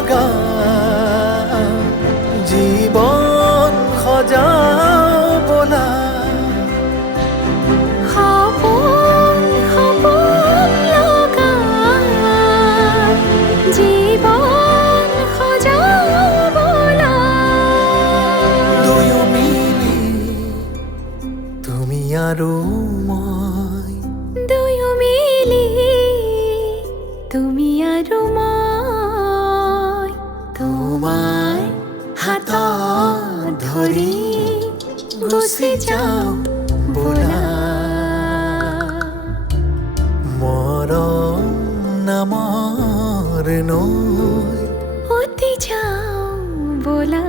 লগা জীৱন সজাও বলা সপোন সপোন লগা জীৱন সজাও বলা দুয়ো মিলি তুমি আৰু মই দুয়ো মিলি তুমি আৰু মই তোমাৰ হাতত ধৰি গুচি যাওঁ বলা মৰম নামৰ নৈ উঠি যাওঁ বলা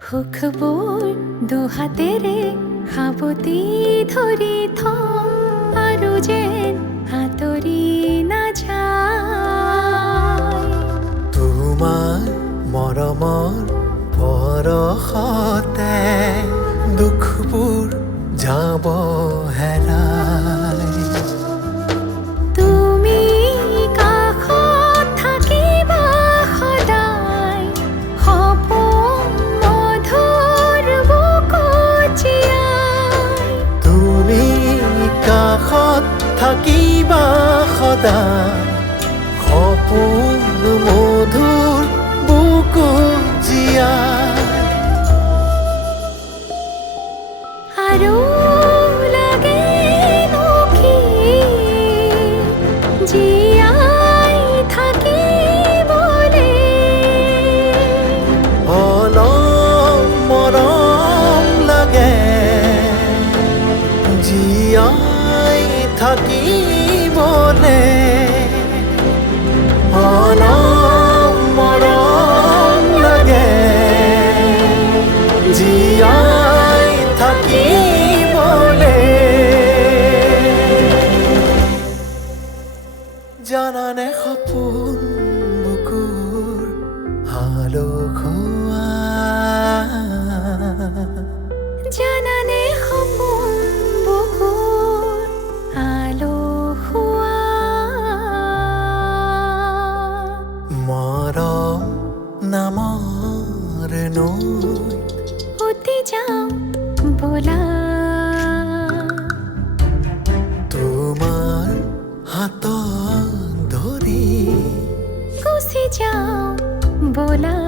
সুখবোৰ দুহাতেৰে সাৱটি ধৰি থওঁ আৰু যেন আঁতৰি নাযায় তোমাৰ মৰমৰ পৰশতে দুখবোৰ যাব হেৰাই তুমি কাষত থাকিবা সদায় সপোন মধুৰ বুকুত জীয়াই তুমি কাষত থাকিবা সদায় সপোন মধুৰ বুকুত জীয়াই আৰু লাগেনো কি জীয়াই থাকিবলে অলপ মৰম লাগে জীয়াই থাকিবলে অলপ মৰম লাগে জীয়াই থাকিবলে জানানে সপোন বুকুৰ আলসুৱা জানানে সপোন বুকুৰ আলসুৱা মৰম নামৰ নৈ উঠি যাওঁ বলা তোমাৰ হাতত ধৰি গুচি যাওঁ বলা